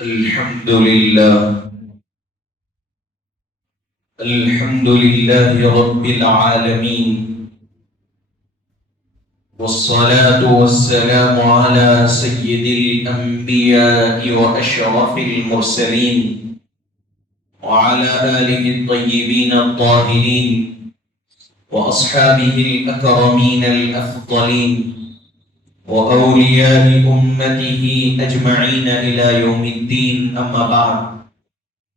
الحمد لله رب العالمين، والصلاة والسلام على سيد الأنبياء وأشرف المرسلين وعلى آله الطيبين الطاهرين وأصحابه الأكرمين الأفضلين وأولياء أمته أجمعين إلى يوم الدين. أما بعد،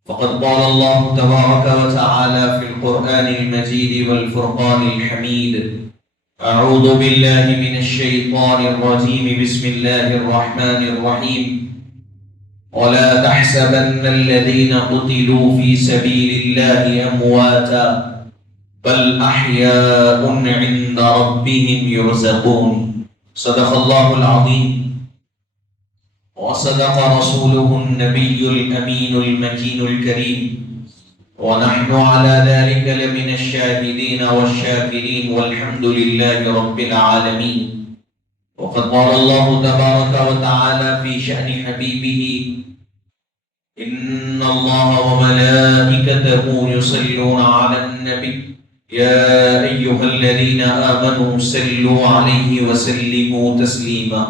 فقد قال الله تبارك وتعالى في القرآن المجيد والفرقان الحميد: أعوذ بالله من الشيطان الرجيم، بسم الله الرحمن الرحيم: ولا تحسبن الذين قتلوا في سبيل الله أمواتا بل أحياء عند ربهم يرزقون. صدق الله العظيم وصدق رسوله النبي الأمين المكين الكريم، ونحن على ذلك لمن الشاهدين والشاكرين، والحمد لله رب العالمين. وقد قال الله تبارك وتعالى في شأن حبيبه: إن الله وملائكته يصلون على النبي يا أيها الذين آمنوا صلوا عليه وسلموا تسليما.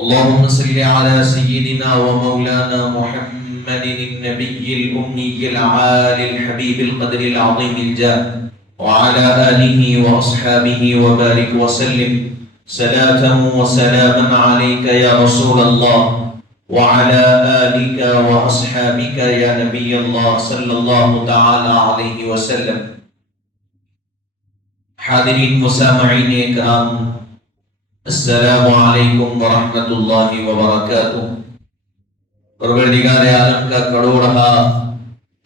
اللهم صل على سيدنا ومولانا محمد النبي الأمي العالي الحبيب القدر العظيم الجاه، وعلى آله وأصحابه وبارك وسلم صلاة وسلاما عليك يا رسول الله، وعلى آلك وأصحابك يا نبي الله صلى الله تعالى عليه وسلم. حاضرین مسامعین اکرام، السلام علیکم ورحمۃ اللہ وبرکاتہ۔ پروردگار عالم کا کروڑہا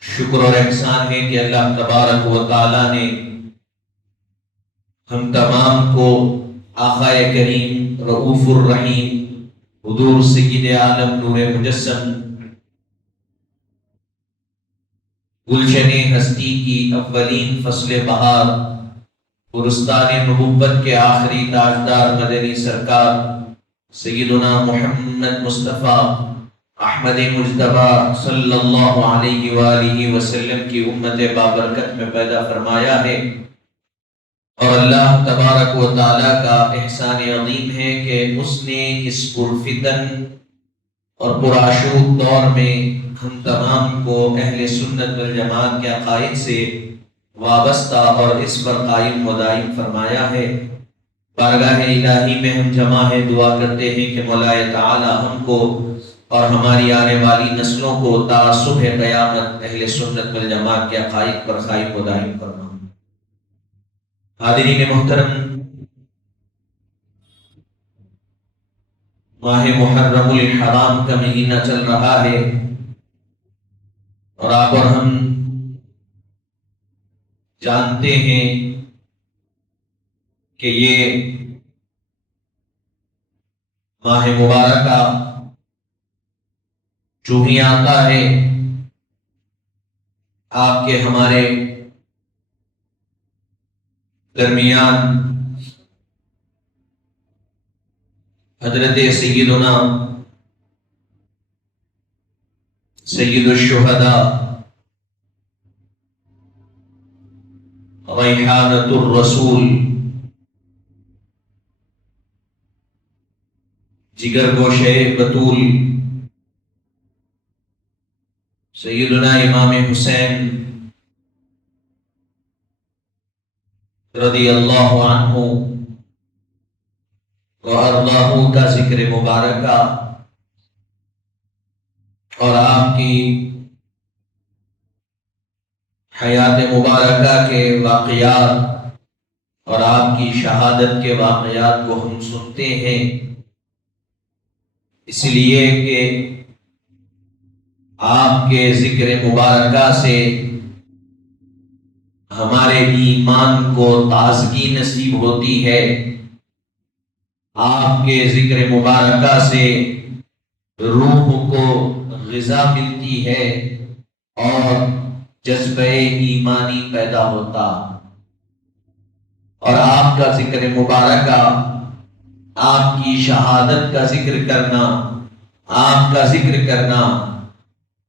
شکر اور احسان ہے کہ اللہ تبارک و تعالی نے ہم تمام کو آقا کریم رؤوف الرحیم حضور سید عالم نور مجسم گلشن ہستی کی اولین فصل بہار گلستان نبوت کے آخری تاجدار مدنی سرکار سیدنا محمد مصطفیٰ احمد مجتبی صلی اللہ علیہ وآلہ وسلم کی امت بابرکت میں پیدا فرمایا ہے، اور اللہ تبارک و تعالیٰ کا احسان عظیم ہے کہ اس نے اس پرفتن اور پرآشوب دور میں ہم تمام کو اہل سنت والجماعت کے عقائد سے وابستہ اور اس پر قائم و دائم فرمایا ہے۔ بارگاہ الہی میں ہم جمع ہیں، دعا کرتے ہیں کہ مولا تعالی ہم کو اور ہماری آنے والی نسلوں کو تا صبح قیامت اہل سنت والجماعت کے عقائد پر قائم و دائم فرمائے۔ حاضرین محترم، ماہ محرم الحرام کا مہینہ چل رہا ہے، اور آپ اور ہم جانتے ہیں کہ یہ ماہ مبارکہ جو ہی آتا ہے آپ کے ہمارے درمیان حضرت سیدنا سید الشہداء ریحانۃ الرسول جگر گوشے بطول سیدنا امام حسین رضی اللہ عنہ وارضاہ کا ذکر مبارکہ اور آپ کی حیات مبارکہ کے واقعات اور آپ کی شہادت کے واقعات کو ہم سنتے ہیں، اس لیے کہ آپ کے ذکر مبارکہ سے ہمارے ایمان کو تازگی نصیب ہوتی ہے، آپ کے ذکر مبارکہ سے روح کو غذا ملتی ہے اور جذبہ ایمانی پیدا ہوتا، اور آپ کا ذکر مبارکہ، آپ کی شہادت کا ذکر کرنا، آپ کا ذکر کرنا،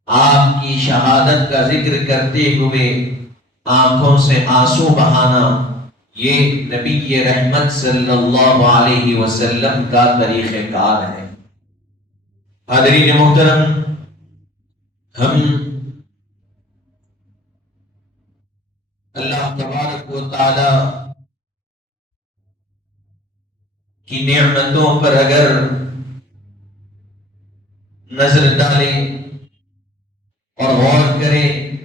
آپ کی شہادت کا ذکر کرتے ہوئے آنکھوں سے آنسو بہانا، یہ نبی کی رحمت صلی اللہ علیہ وسلم کا طریقہ کار ہے۔ حاضرین محترم، ہم اللہ تبارک و تعالی کی نعمتوں پر اگر نظر ڈالیں اور غور کریں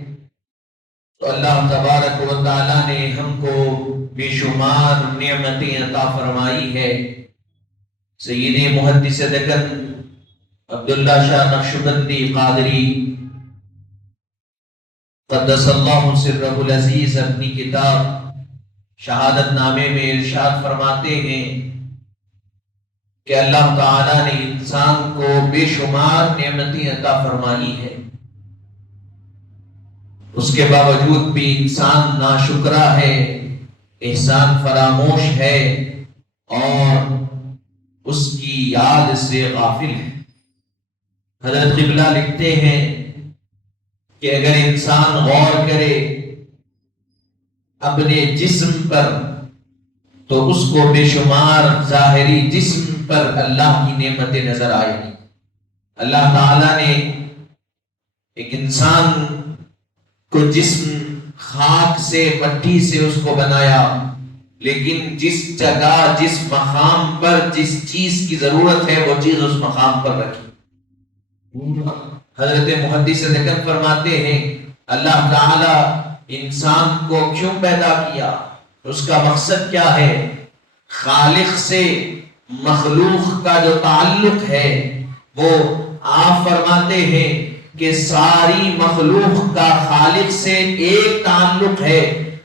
تو اللہ تبارک و تعالی نے ہم کو بے شمار نعمتیں عطا فرمائی ہے۔ سید محدث دکن عبداللہ شاہ نقشبندی قادری قدس اللہ سرہ العزیز اپنی کتاب شہادت نامے میں ارشاد فرماتے ہیں کہ اللہ تعالی نے انسان کو بے شمار نعمتیں عطا فرمائی ہے، اس کے باوجود بھی انسان ناشکرا ہے، احسان فراموش ہے اور اس کی یاد سے غافل ہے۔ حضرت قبلہ لکھتے ہیں کہ اگر انسان غور کرے اپنے جسم پر تو اس کو بے شمار ظاہری جسم پر اللہ کی نعمتیں نظر آئے گی۔ اللہ تعالیٰ نے ایک انسان کو جسم خاک سے مٹی سے اس کو بنایا، لیکن جس جگہ جس مقام پر جس چیز کی ضرورت ہے وہ چیز اس مقام پر رکھی۔ حضرت محدث دکن فرماتے ہیں اللہ تعالی انسان کو کیوں پیدا کیا، اس کا مقصد کیا ہے؟ خالق سے مخلوق کا جو تعلق ہے وہ آپ فرماتے ہیں کہ ساری مخلوق کا خالق سے ایک تعلق ہے،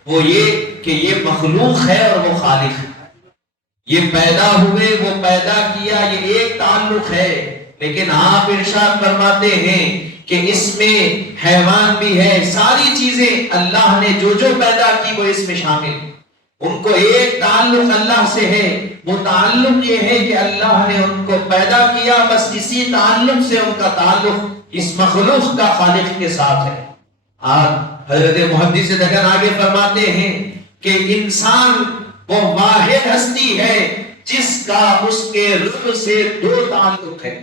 وہ یہ کہ یہ مخلوق ہے اور وہ خالق ہے، یہ پیدا ہوئے وہ پیدا کیا، یہ ایک تعلق ہے۔ لیکن آپ ارشاد فرماتے ہیں کہ اس میں حیوان بھی ہے، ساری چیزیں اللہ نے جو جو پیدا کی وہ اس میں شامل، ان کو ایک تعلق اللہ سے ہے۔ وہ تعلق یہ ہے کہ اللہ نے ان کو پیدا کیا، بس اسی تعلق سے ان کا تعلق اس مخلوق کا خالق کے ساتھ ہے۔ حضرت محدث دکن آگے فرماتے ہیں کہ انسان وہ واحد ہستی ہے جس کا اس کے رب سے دو تعلق ہے۔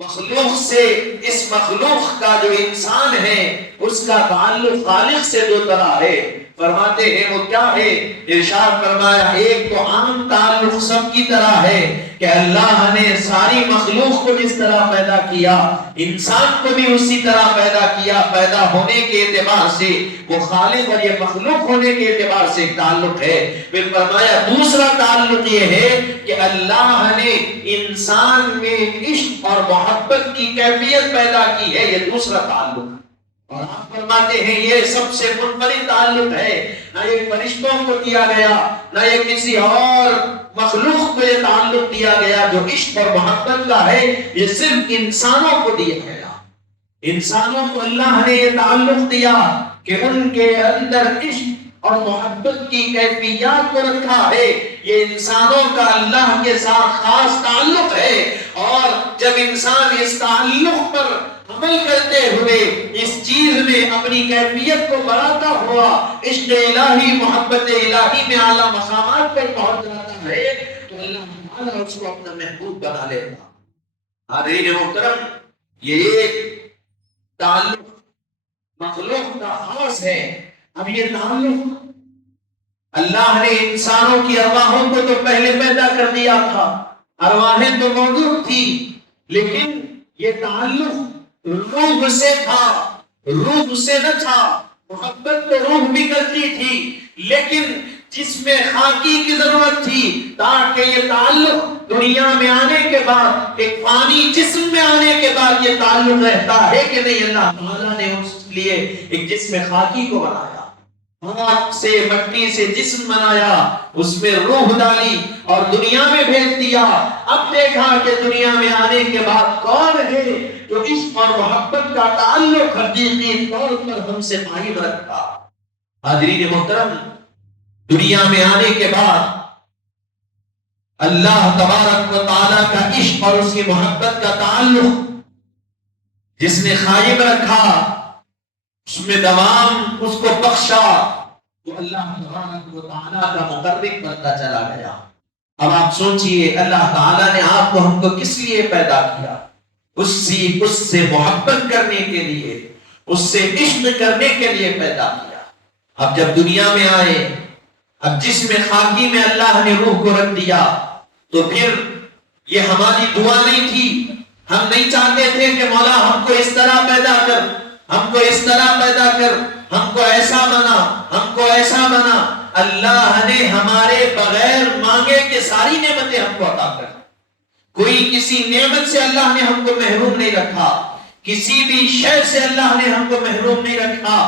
مخلوق سے اس مخلوق کا جو انسان ہے اس کا تعلق خالق سے دو طرح ہے۔ فرماتے ہیں وہ کیا ہے؟ ارشاد فرمایا ایک تو عام تعلق سب کی طرح ہے کہ اللہ نے ساری مخلوق کو جس طرح پیدا کیا انسان کو بھی اسی طرح پیدا کیا، پیدا ہونے کے اعتبار سے وہ خالق اور یہ مخلوق ہونے کے اعتبار سے ایک تعلق ہے۔ پھر فرمایا دوسرا تعلق یہ ہے کہ اللہ نے انسان میں عشق اور محبت کی کیفیت پیدا کی ہے، یہ دوسرا تعلق۔ اور آپ فرماتے ہیں یہ سب سے منفرد تعلق ہے، نہ یہ فرشتوں کو دیا گیا نہ یہ کسی اور مخلوق کو یہ تعلق دیا گیا جو عشق اور محبت کا ہے، یہ صرف انسانوں کو دیا گیا۔ انسانوں کو اللہ نے یہ تعلق دیا کہ ان کے اندر عشق اور محبت کی کیفیات کو رکھا ہے، یہ انسانوں کا اللہ کے ساتھ خاص تعلق ہے۔ اور جب انسان اس تعلق پر عمل کرتے ہوئے اس چیز میں اپنی کیفیت کو بڑھاتا ہوا عشق الہی محبت الہی میں اعلیٰ مقامات پر پہنچ جاتا ہے تو اللہ تعالیٰ اس کو اپنا محبوب بنا لیتا۔ حاضرین محترم، یہ ایک تعلق مخلوق کا خاص ہے۔ اب یہ تعلق اللہ نے انسانوں کی ارواحوں کو تو پہلے پیدا کر دیا تھا، ارواحیں تو موجود تھی، لیکن یہ تعلق روح سے تھا، روح سے نہ تھا۔ محبت تو روح بھی کرتی تھی، لیکن جس میں خاکی کی ضرورت تھی تاکہ یہ تعلق دنیا میں آنے کے بعد ایک فانی جسم میں آنے کے بعد یہ تعلق رہتا ہے کہ نہیں۔ اللہ تعالیٰ نے اس لیے ایک جسم خاکی کو بنایا، خاک سے مٹی سے جسم بنایا، اس میں روح ڈالی اور دنیا میں بھیج دیا۔ اب دیکھا کہ دنیا میں آنے کے بعد کون ہے جو عشق اور محبت کا تعلق حقیقی طور پر ہم سے قائم رکھتا۔ حاضرین محترم، دنیا میں آنے کے بعد اللہ تبارک و تعالیٰ کا عشق اور اس کی محبت کا تعلق جس نے قائم رکھا، اس میں دوام اس کو بخشا، وہ اللہ تبارک و تعالیٰ کا مقرب بنتا چلا گیا۔ اب آپ سوچئے اللہ تعالیٰ نے آپ کو ہم کو کس لیے پیدا کیا؟ اس سے محبت کرنے کے لیے، اس سے عشق کرنے کے لیے پیدا کیا۔ اب جب دنیا میں آئے، اب جسم خاکی میں اللہ نے روح کو رکھ دیا، تو پھر یہ ہماری دعا نہیں تھی، ہم نہیں چاہتے تھے کہ مولا ہم کو اس طرح پیدا کر، ہم کو اس طرح پیدا کر، ہم کو ایسا بنا، ہم کو ایسا بنا۔ اللہ نے ہمارے بغیر مانگے کہ ساری نعمتیں ہم کو عطا کر، کوئی کسی نعمت سے اللہ نے ہم کو محروم نہیں رکھا، کسی بھی شے سے اللہ نے ہم کو محروم نہیں رکھا۔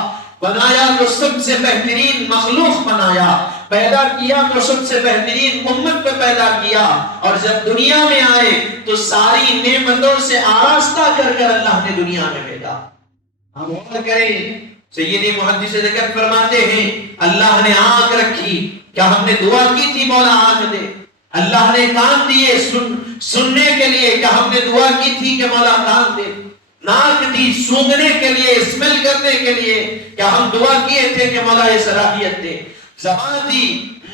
بنایا تو سب سے بہترین مخلوق بنایا، پیدا کیا تو سب سے بہترین امت پہ پیدا کیا، اور جب دنیا میں آئے تو ساری نعمتوں سے آراستہ کر کر اللہ نے دنیا میں بھیجا۔ ہم غور کریں، سیدی محدث ذکر فرماتے ہیں اللہ نے آنکھ رکھی، کیا ہم نے دعا کی تھی مولا آنکھ دے؟ اللہ نے کان دیے سننے کے لیے، کیا ہم نے دعا کی تھی کہ مولا کان دے؟ ناک دی سونگنے کے لیے، اسمیل کرنے کے لیے، کیا ہم دعا کیے تھے کہ مولا یہ صلاحیت دے؟ زبان دی،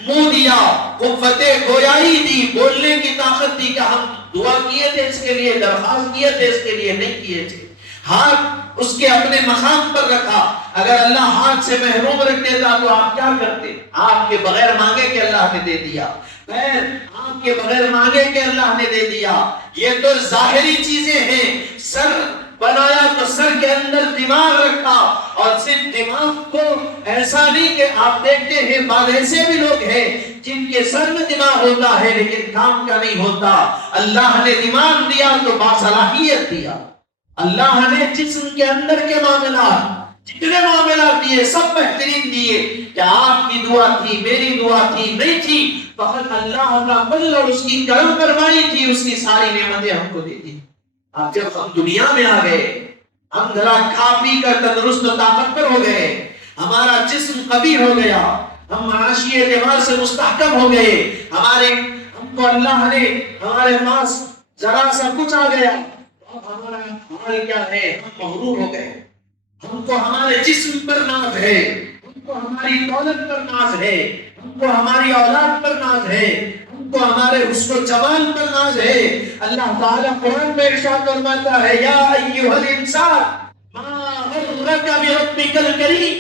منہ دیا، قوت گویائی دی، بولنے کی طاقت دی، کیا ہم دعا کیے تھے اس کے لیے، درخواست کیے تھے اس کے لیے؟ نہیں کیے تھے۔ ہاتھ اس کے اپنے مقام پر رکھا، اگر اللہ ہاتھ سے محروم رکھ دیتا تو آپ کیا کرتے؟ آپ کے بغیر مانگے کہ اللہ نے دے دیا، پیر آپ کے بغیر مانگے کہ اللہ نے دے دیا۔ یہ تو ظاہری چیزیں ہیں۔ سر بنایا تو سر کے اندر دماغ رکھا، اور صرف دماغ کو ایسا نہیں کہ آپ دیکھتے ہیں بعض ایسے بھی لوگ ہیں جن کے سر میں دماغ ہوتا ہے لیکن کام کا نہیں ہوتا۔ اللہ نے دماغ دیا تو باصلاحیت دیا۔ اللہ نے جسم کے اندر کے معاملات، جتنے معاملات دیے سب بہترین دیے۔ کیا آپ کی دعا تھی، میری دعا تھی؟ نہیں تھی، فقط اللہ کا فضل اور اس کی کرم فرمائی تھی، اس کی ساری نعمتیں ہم کو دی تھی۔ اب جب ہم دنیا میں آ گئے، ہم ذرا کھا پی کر تندرست و طاقتور ہو گئے، ہمارا جسم قوی ہو گیا، ہم معاشی اعتبار سے مستحکم ہو گئے، ہم کو اللہ نے ہمارے پاس ذرا سا کچھ آ گیا، اب ہمارا حال کیا ہے؟ ہم مغرور ہو گئے۔ ہم کو ہمارے جسم پر ناز ہے، ہم کو ہماری دولت پر ناز ہے، ہم کو ہماری اولاد پر ناز ہے، ہم کو ہمارے حسن و جمال پر ناز ہے۔ اللہ تعالیٰ قرآن میں ارشاد فرماتا ہے یا ایھا الانسان ما غرک بربک الکریم،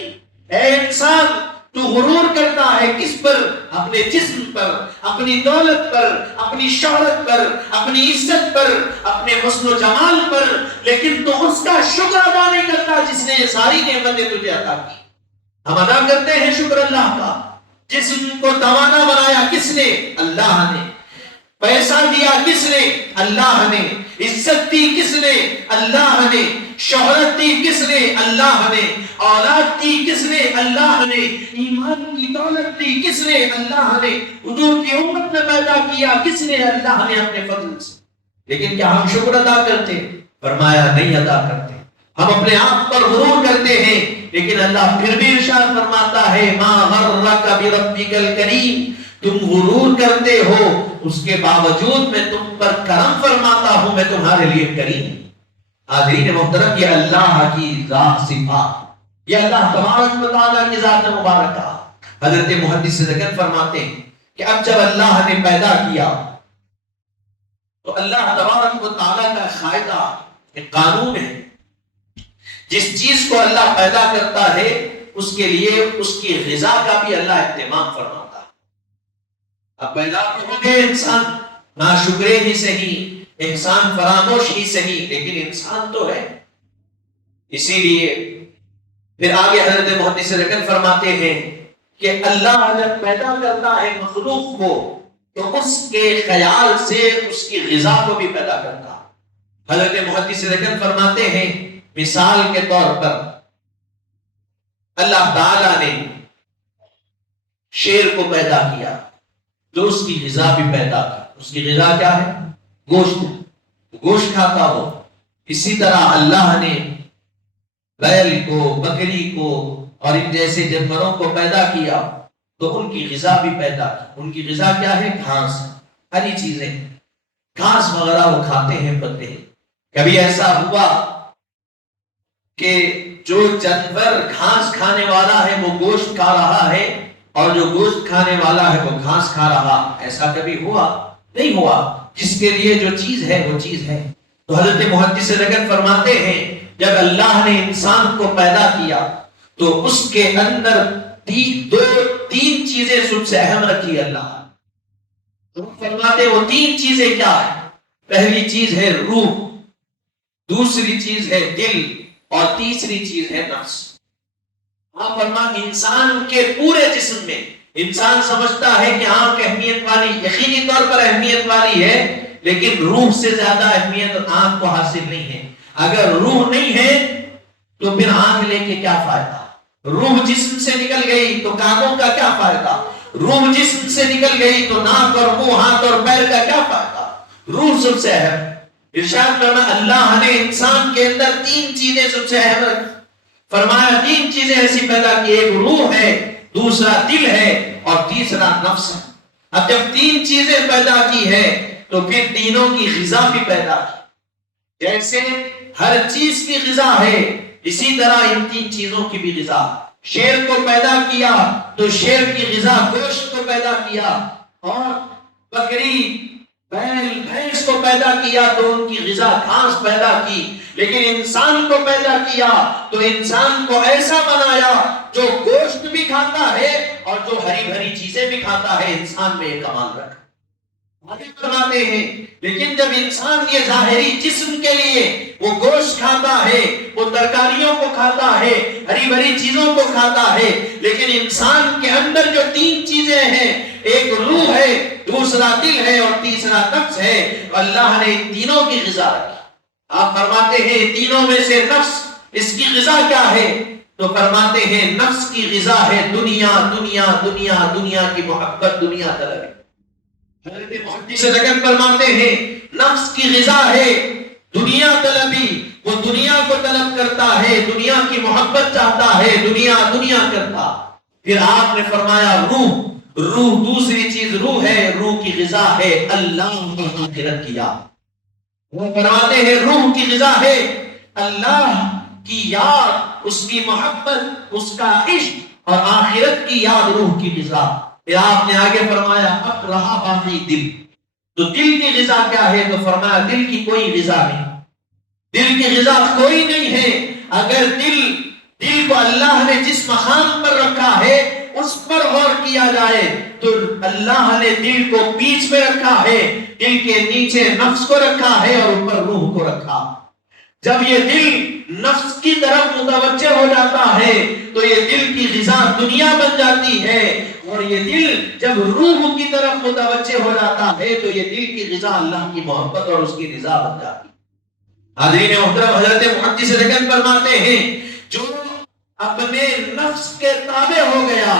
اے انسان تو غرور کرتا ہے کس پر؟ اپنے جسم پر، اپنی دولت پر، اپنی شہرت پر، اپنی عزت پر، اپنے حسن و جمال پر، لیکن تو اس کا شکر ادا نہیں کرتا جس نے یہ ساری نعمتیں تجھے عطا کی۔ ہم ادا کرتے ہیں شکر اللہ کا۔ جسم کو توانا بنایا کس نے؟ اللہ نے۔ پیسہ دیا کس نے؟ اللہ نے۔ عزت دی کس نے؟ اللہ نے۔ شہرت دی کس نے؟ اللہ نے۔ اولاد دی کس نے؟ اللہ نے۔ ایمان کی دولت دی کس نے؟ اللہ نے۔ حضور کی امت میں پیدا کیا کس نے؟ اللہ نے اپنے فضل سے۔ لیکن کیا ہم شکر ادا کرتے؟ فرمایا نہیں ادا کرتے۔ ہم اپنے آپ پر غرور کرتے ہیں، لیکن اللہ پھر بھی ارشاد فرماتا ہے ما غرک بربک الکریم، تم غرور کرتے ہو، اس کے باوجود میں تم پر کرم فرماتا ہوں، میں تمہارے لیے کریم۔ حاضرین محترم، یہ اللہ کی ذات صفات، یہ اللہ تبارک و تعالیٰ کی ذات مبارکہ۔ حضرت محدث ذکر فرماتے ہیں کہ اب جب اللہ نے پیدا کیا تو اللہ تبارک و تعالیٰ کا قاعدہ، ایک قانون ہے، جس چیز کو اللہ پیدا کرتا ہے اس کے لیے اس کی غذا کا بھی اللہ اہتمام فرماتا ہے۔ اب پیدا تو ہو گئے انسان، ناشکرے ہی صحیح، انسان فراموش ہی صحیح، لیکن انسان تو ہے۔ اسی لیے پھر آگے حضرت محدث رکن فرماتے ہیں کہ اللہ جب پیدا کرتا ہے مخلوق کو تو اس کے خیال سے اس کی غذا کو بھی پیدا کرتا ہے۔ حضرت محدث رکن فرماتے ہیں مثال کے طور پر اللہ تعالیٰ نے شیر کو پیدا کیا تو اس کی غذا بھی پیدا کی۔ اس کی غذا کیا ہے؟ گوشت، گوشت کھاتا ہو۔ اسی طرح اللہ نے بیل کو، بکری کو اور ان جیسے جانوروں کو پیدا کیا تو ان کی غذا بھی پیدا کی۔ ان کی غذا کیا ہے؟ گھاس۔ ہری چیزیں، گھاس وغیرہ وہ کھاتے ہیں پتے۔ کبھی ایسا ہوا کہ جو جانور گھاس کھانے والا ہے وہ گوشت کھا رہا ہے اور جو گوشت کھانے والا ہے وہ گھاس کھا رہا؟ ایسا کبھی ہوا؟ نہیں ہوا۔ جس کے لیے جو چیز ہے وہ چیز ہے۔ تو حضرت محدث رجب فرماتے ہیں جب اللہ نے انسان کو پیدا کیا تو اس کے اندر تین چیزیں سب سے اہم رکھی اللہ نے۔ فرماتے وہ تین چیزیں کیا ہے؟ پہلی چیز ہے روح، دوسری چیز ہے دل، اور تیسری چیز ہے نفس۔ آپ فرماتے انسان کے پورے جسم میں انسان سمجھتا ہے کہ آنکھ اہمیت والی، یقینی طور پر اہمیت والی ہے، لیکن روح سے زیادہ اہمیت آنکھ کو حاصل نہیں ہے۔ اگر روح نہیں ہے تو پھر آنکھ لے کے کیا فائدہ؟ روح جسم سے نکل گئی تو کانوں کا کیا فائدہ؟ روح جسم سے نکل گئی تو ناک اور منہ، ہاتھ اور پیر کا کیا فائدہ؟ روح سب سے اہم۔ ارشاد فرمایا اللہ نے انسان کے اندر تین چیزیں سب سے اہم رکھی۔ فرمایا تین چیزیں ایسی پیدا کی، ایک روح ہے، دوسرا دل ہے اور تیسرا نفس ہے۔ اب جب تین چیزیں پیدا کی ہے تو پھر تینوں کی غذا بھی پیدا کی۔ جیسے ہر چیز کی غذا ہے اسی طرح ان تین چیزوں کی بھی غذا۔ شیر کو پیدا کیا تو شیر کی غذا گوشت کو پیدا کیا، اور بکری، بیل، بھینس کو پیدا کیا تو ان کی غذا گھاس پیدا کی۔ لیکن انسان کو پیدا کیا تو انسان کو ایسا بنایا جو گوشت بھی کھاتا ہے اور جو ہری بھری چیزیں بھی کھاتا ہے۔ انسان میں یہ کمال رکھا فرماتے ہیں۔ لیکن جب انسان یہ ظاہری جسم کے لیے وہ گوشت کھاتا ہے، وہ ترکاریوں کو کھاتا ہے، ہری بھری چیزوں کو کھاتا ہے، لیکن انسان کے اندر جو تین چیزیں ہیں، ایک روح ہے، دوسرا دل ہے اور تیسرا نفس ہے، اللہ نے ان تینوں کی غذا رکھی۔ آپ فرماتے ہیں تینوں میں سے نفس، اس کی غذا کیا ہے؟ تو فرماتے ہیں نفس کی غذا ہے دنیا، دنیا، دنیا، دنیا کی محبت، دنیا طلب۔ حضرت محدث رجب فرماتے ہیں نفس کی غذا ہے دنیا طلبی، وہ دنیا کو طلب کرتا ہے، دنیا کی محبت چاہتا ہے، دنیا دنیا کرتا۔ پھر آپ نے فرمایا روح، روح دوسری چیز روح ہے، روح کی غذا ہے اللہ اور آخرت کی یاد۔ وہ فرماتے ہیں روح کی غذا ہے اللہ کی یاد، اس کی محبت، اس کا عشق، اور آخرت کی یاد روح کی غذا۔ پھر آپ نے آگے فرمایا اب رہا باقی دل، تو دل کی غذا کیا ہے؟ تو فرمایا دل کی کوئی غذا نہیں، دل کی غذا کوئی نہیں ہے۔ اگر دل کو اللہ نے جس مقام پر رکھا ہے اس پر غور کیا جائے تو اللہ نے دل کو بیچ میں رکھا ہے، دل کے نیچے نفس کو رکھا ہے اور اوپر روح کو رکھا۔ جب یہ دل نفس کی طرف متوجہ ہو جاتا ہے تو یہ دل کی غذا دنیا بن جاتی ہے، اور یہ دل جب روح کی طرف متوجہ ہو جاتا ہے تو یہ دل کی غذا اللہ کی محبت اور اس کی رضا بن جاتی ہے۔ حضرین محترم، حضرت محدث رجب فرماتے ہیں جو اپنے نفس کے تابع ہو گیا،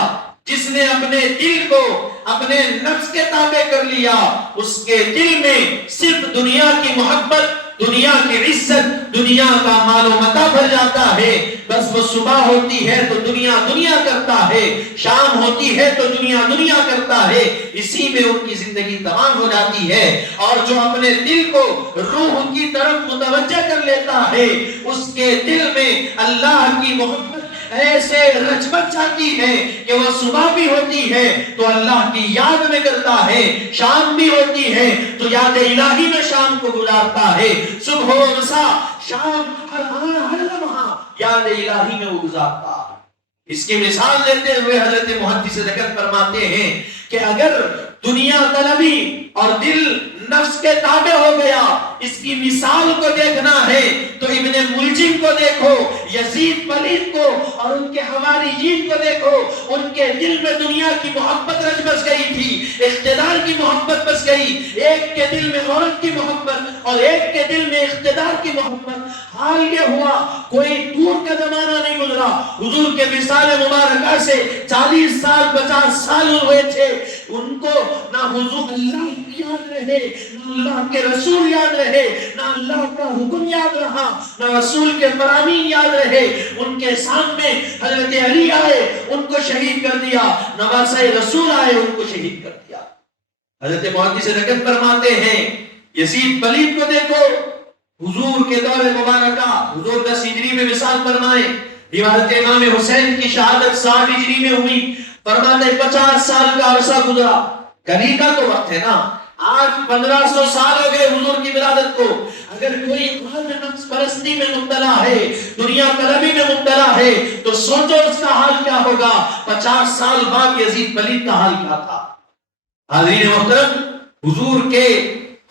جس نے اپنے دل کو اپنے نفس کے تابع کر لیا، اس کے دل میں صرف دنیا کی محبت، دنیا کی عزت، دنیا کا مال و متاع بھر جاتا ہے۔ بس وہ صبح ہوتی ہے تو دنیا دنیا کرتا ہے، شام ہوتی ہے تو دنیا دنیا کرتا ہے، اسی میں ان کی زندگی تمام ہو جاتی ہے۔ اور جو اپنے دل کو روح کی طرف متوجہ کر لیتا ہے، اس کے دل میں اللہ کی محبت ایسے رچمت جاتی ہے کہ وہ صبح بھی ہوتی ہے تو اللہ کی یاد میں کرتا ہے، شام بھی ہوتی ہے تو یاد الہی میں شام کو گزارتا ہے، صبح و مساء، شام، ہر لمحہ یاد الہی میں وہ گزارتا ہے۔ اس کی مثال دیتے ہوئے حضرت محدث رجب فرماتے ہیں کہ اگر دنیا طلبی اور دل نفس کے تابع ہو گیا، اس کی مثال کو دیکھنا ہے تو ابن ملجم کو دیکھو، یزید پلید کو اور ان کے حواریین کو دیکھو، ان کے دل میں دنیا کی محبت رچ بس گئی تھی، اقتدار کی محبت بس گئی، ایک کے دل میں عورت کی محبت اور ایک کے دل میں اقتدار کی محبت۔ حال یہ ہوا کوئی دور کا زمانہ نہیں گزرا، حضور کے وصال مبارکہ سے 40 سال 50 سال ہوئے تھے، ان کو نہ حضور اللہ یاد رہے، نہ اللہ کے رسول یاد رہے، نہ اللہ کا حکم یاد رہا، نہ رسول کے فرامین یاد رہے۔ ان کے سامنے حضرت علی آئے، ان کو شہید کر دیا، نواسہ رسول آئے، ان کو شہید کر دیا۔ حضرت محدث نقل فرماتے ہیں یزید پلید کو دیکھو، حضور کے دور مبارکہ، حضور 10 ہجری میں وصال فرمائے، روایت امام حسین کی شہادت 60 ہجری میں ہوئی، فرماتے 50 سال کا عرصہ گزرا، کبھی کا تو وقت ہے نا، آج 1500 سال ہو گئے حضور کی ولادت کو، اگر کوئی نفس پرستی میں مبتلا ہے، دنیا طلبی میں مبتلا ہے، تو سوچو اس کا حال کیا ہوگا۔ 50 سال بعد یزید پلید کا حال کیا تھا۔ حاضرین محترم، حضور کے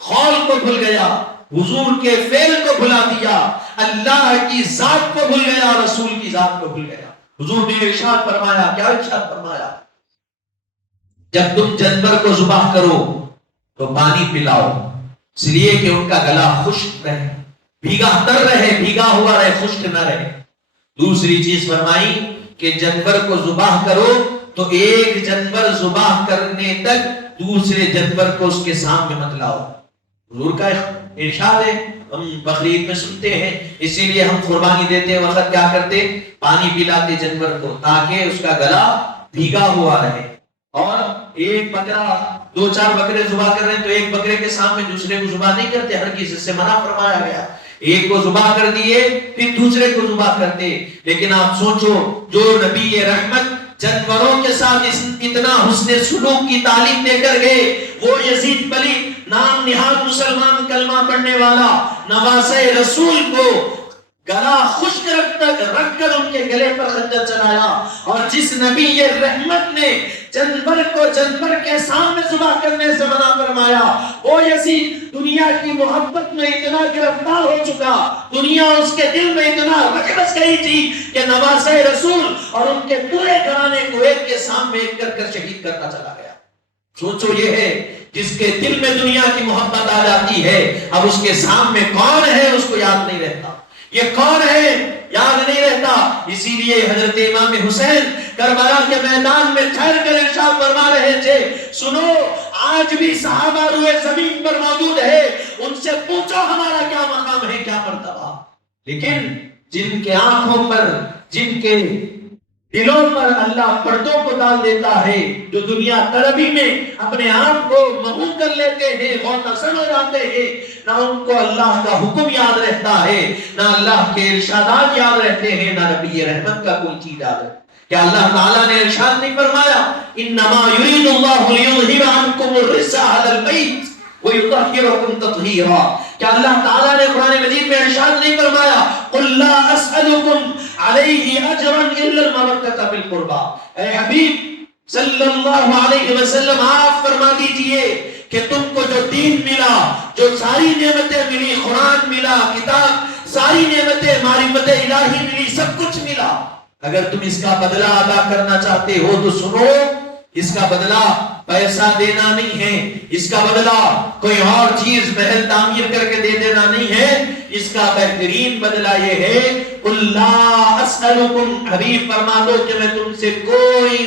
قول کو بھول گیا، حضور کے فعل کو بھلا دیا، اللہ کی ذات کو بھول گیا، رسول کی ذات کو بھول گیا۔ حضور نے ارشاد فرمایا، کیا ارشاد فرمایا؟ جب تم جانور کو ذبح کرو تو پانی پلاؤ، اس لیے کہ ان کا گلا خشک رہے، بھیگا تر رہے، بھیگا ہوا رہے، خشک نہ رہے۔ دوسری چیز فرمائی کہ جانور کو ذبح کرو تو ایک جانور ذبح کرنے تک دوسرے جانور کو اس کے سامنے مت لاؤ۔ حضور کا ارشاد ہے، ہم بقرعید میں سنتے ہیں، اسی لیے ہم قربانی دیتے وقت کیا کرتے؟ پانی پلاتے جانور کو تاکہ اس کا گلا بھیگا ہوا رہے۔ اور ایک بکرا، 2-4 بکرے ذبح کر رہے ہیں تو ایک بکرے کے سامنے دوسرے کو ذبح نہیں کرتے، ہر کسی سے منع فرمایا گیا۔ ایک کو ذبح کر دیے پھر دوسرے کو ذبح کرتے۔ لیکن آپ سوچو، جو نبی رحمت جانوروں کے ساتھ اتنا حسن سلوک کی تعلیم دے کر گئے، وہ یزید پلید نام نہاد مسلمان، کلمہ پڑھنے والا، نواسے رسول کو گلا خشک رکھ کر ان کے گلے پر خنجر چلایا۔ اور جس نبی رحمت نے جانور کو جانور کے سامنے ذبح کرنے سے منع فرمایا، وہ یزید دنیا کی محبت میں اتنا گرفتار ہو چکا، دنیا اس کے دل میں اتنا رچ بس گئی تھی کہ نواسے رسول اور ان کے پورے گھرانے کو ایک کے سامنے ایک کر کر شہید کرتا چلا گیا۔ سوچو، یہ ہے جس کے دل میں دنیا کی محبت آ جاتی ہے، اب اس کے سامنے کون ہے اس کو یاد نہیں رہتا، یہ کون ہے یاد نہیں رہتا۔ اسی لیے حضرت امام حسین کربلا کے میدان میں ٹھہر کر ارشاد فرما رہے تھے، سنو، آج بھی صحابہ روئے زمین پر موجود ہے، ان سے پوچھو ہمارا کیا مقام ہے، کیا مرتبہ۔ لیکن جن کے آنکھوں پر، جن کے دلوں پر اللہ پردوں کو ڈال دیتا ہے، جو دنیا طلبی میں اپنے آپ کو مغرور کر لیتے ہیں، غوطہ ہو جاتے ہیں، نہ ان کو اللہ کا حکم یاد رہتا ہے، نہ اللہ کے ارشادات یاد رہتے ہیں، نہ نبی رحمت کا کوئی چیز یاد ہے۔ کیا اللہ تعالیٰ نے ارشاد نہیں فرمایا انما یرید اللہ لیظہر عنکم الرجس اہل البیت ویطہرکم تطہیرا؟ کیا اللہ تعالیٰ نے قرآن مجید میں ارشاد نہیں فرمایا قل لا اسألکم علیہ اجرا الا المودۃ فی القربى؟ اے حبیب صلی اللہ علیہ وسلم، آپ فرما دیجئے کہ تم کو جو دین ملا، جو ساری نعمتیں ملی، قرآن ملا، کتاب، ساری نعمتیں، معرفت الہی ملی، سب کچھ ملا، اگر تم اس کا بدلہ ادا کرنا چاہتے ہو تو سنو، اس کا بدلہ پیسہ دینا نہیں ہے، اس کا بدلہ کوئی اور چیز محل تعمیر کر کے دے دینا نہیں ہے، اس کا بہترین بدلہ یہ ہے قل لا اسألکم، حبیب فرما دو کہ میں تم سے کوئی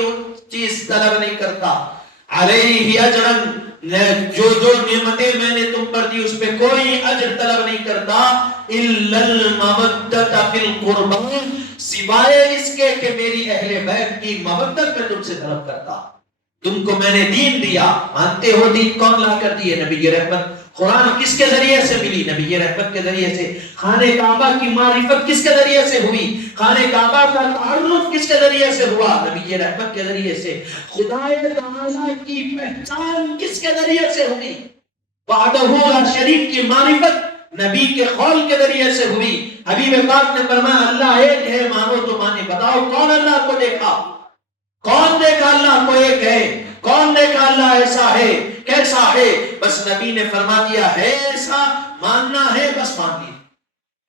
چیز طلب نہیں کرتا، علیہ اجرن، جو نعمتیں میں نے تم پر دی اس پہ کوئی اجر طلب نہیں کرتا، الا المودۃ فی القربى، سوائے اس کے کہ میری اہل بیت کی مودت میں تم سے طلب کرتا۔ تم کو میں نے دین دیا، مانتے ہو دین کون لا کر دی ہے؟ نبی رحمت۔ قرآن کس کے ذریعے سے ملی؟ نبی رحمت کے ذریعے سے۔ خانہ کعبہ کی معرفت کس کے ذریعے سے ہوئی؟ خانہ کعبہ کا تعارف کس کے ذریعے سے ہوا؟ نبی رحمت کے ذریعے سے۔ خدا تعالیٰ کی پہچان کس کے ذریعے سے ہوئی؟ وحدہ لا شریک کی معرفت نبی کے قول کے ذریعے سے ہوئی۔ حبیب پاک نے فرمایا اللہ ایک ہے، مانو تو مانے، بتاؤ کون اللہ کو دیکھا؟ کون دیکھا اللہ کو ایک ہے؟ کون دیکھا اللہ ایسا ہے کیسا ہے؟ بس نبی نے فرما دیا ہے ایسا، ماننا ہے، بس مان لیا۔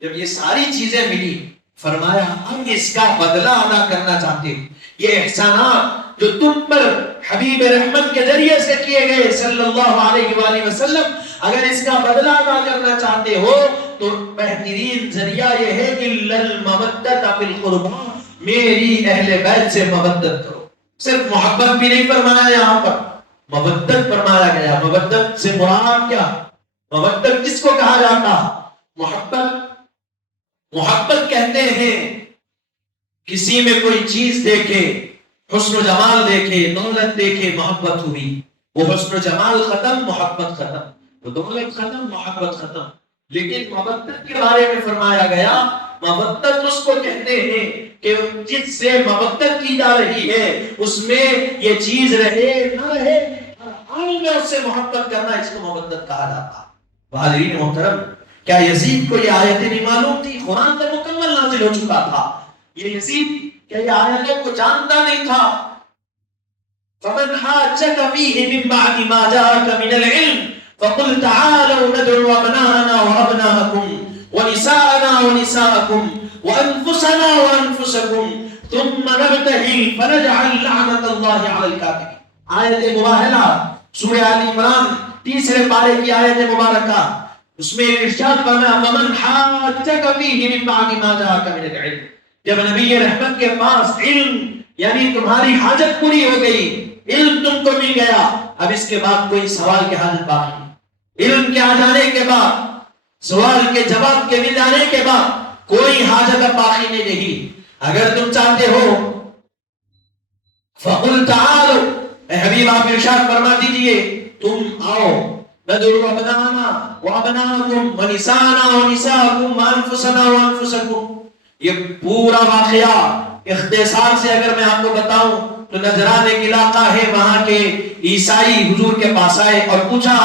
جب یہ ساری چیزیں ملی، فرمایا ہم اس کا بدلہ ادا کرنا چاہتے ہیں، یہ احسانات جو تم پر حبیب رحمت کے ذریعے سے کیے گئے صلی اللہ علیہ وآلہ وسلم، اگر اس کا بدلہ ادا کرنا چاہتے ہو تو بہترین ذریعہ یہ ہے الا المودۃ فی القربى، میری اہل بیت سے مودت کرو۔ صرف محبت بھی نہیں فرمایا، یہاں پر مودت فرمایا گیا۔ مودت سے مراد کیا؟ مودت کس کو کہا جاتا؟ محبت کہتے ہیں کسی میں کوئی چیز دیکھے، حسن و جمال دیکھے، دولت دیکھے، محبت ہوئی۔ وہ حسن و جمال ختم، محبت ختم، وہ دولت ختم، محبت ختم. لیکن مودت کے بارے میں فرمایا گیا مودت اس کو کہتے ہیں کہ جس سے مودت کی جا رہی ہے اس میں یہ چیز رہے نہ رہے، حال میں اس سے محبت کرنا، اس کو مودت کہا جاتا. حاضرین محترم، کیا یزید کو یہ آیتیں نہیں معلوم تھی؟ قرآن تو مکمل نازل ہو چکا تھا، یہ یزید کیا یہ آیتوں کو جانتا نہیں تھا؟ فمن حاجك فيه من بعد ما جاءك من العلم فقل تعالوا ندعو أبناءنا وأبناءكم ونساءنا ونساءكم وأنفسنا وأنفسكم ثم نبتهل فنجعل لعنة الله على الكاذبين. آیت مباہلہ سورہ آل عمران تیسرے پارے کی آیت مبارکہ، اس میں ارشاد فرمایا ومن حاجك فيه من بعد ما جاءك من العلم. جب نبی رحمت کے پاس علم یعنی تمہاری حاجت پوری ہو گئی، علم تم کو مل گیا، اب اس کے بعد کوئی سوال کی حاجت باقی نہیں. علم کے آ جانے کے بعد، سوال کے جواب کے مل جانے کے بعد کوئی حاجت اب باقی نہیں رہی. اگر تم چاہتے ہو فقل تعالوا، اے حبیب آپ ارشاد فرما دیجئے تم آؤ، ندعو ابناءنا وابناءکم ونساءنا ونساءکم وانفسنا وانفسکم. یہ پورا واقعہ اختصار سے اگر میں آپ کو بتاؤں تو نجران ایک علاقہ ہے، وہاں کے عیسائی حضور کے پاس آئے اور پوچھا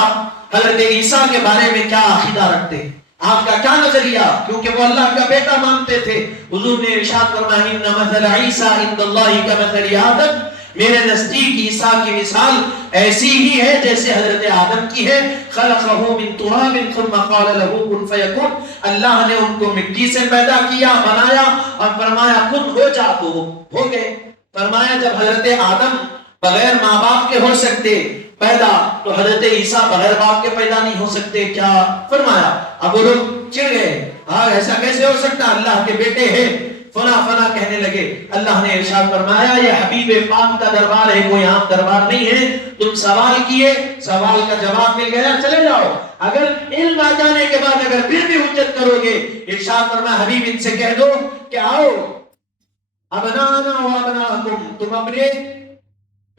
حضرت عیسیٰ کے بارے میں کیا عقیدہ رکھتے ہیں، آپ کا کیا نظریہ، کیونکہ وہ اللہ کا بیٹا مانتے تھے. حضور نے ارشاد فرمایا ان مثل عیسیٰ عند اللہ کمثل آدم، میرے نزدیک عیسیٰ کی مثال ایسی ہی ہے جیسے حضرت آدم کی ہے. خلقہ من تراب ثم قال له کن فیکن، اللہ نے ان کو مٹی سے پیدا کیا، بنایا اور فرمایا کن ہو جا، تو ہو گئے. فرمایا جب حضرت آدم بغیر ماں باپ کے ہو سکتے پیدا تو حضرت عیسیٰ بغیر باپ کے پیدا نہیں ہو سکتے کیا؟ فرمایا. اب وہ لوگ چڑ گئے، ایسا کیسے ہو سکتا، اللہ کے بیٹے ہیں، فنا فنا کہنے لگے. اللہ نے ارشاد فرمایا یہ حبیب پاک کا دربار ہے، کوئی عام دربار نہیں ہے. تم سوال کیے، سوال کا جواب مل گیا، چلے جاؤ. اگر علم آ جانے کے بعد اگر پھر بھی حجت کرو گے، ارشاد فرمایا حبیب ان سے کہہ دو کہ آؤ ابنانا و ابناکم، تم اپنے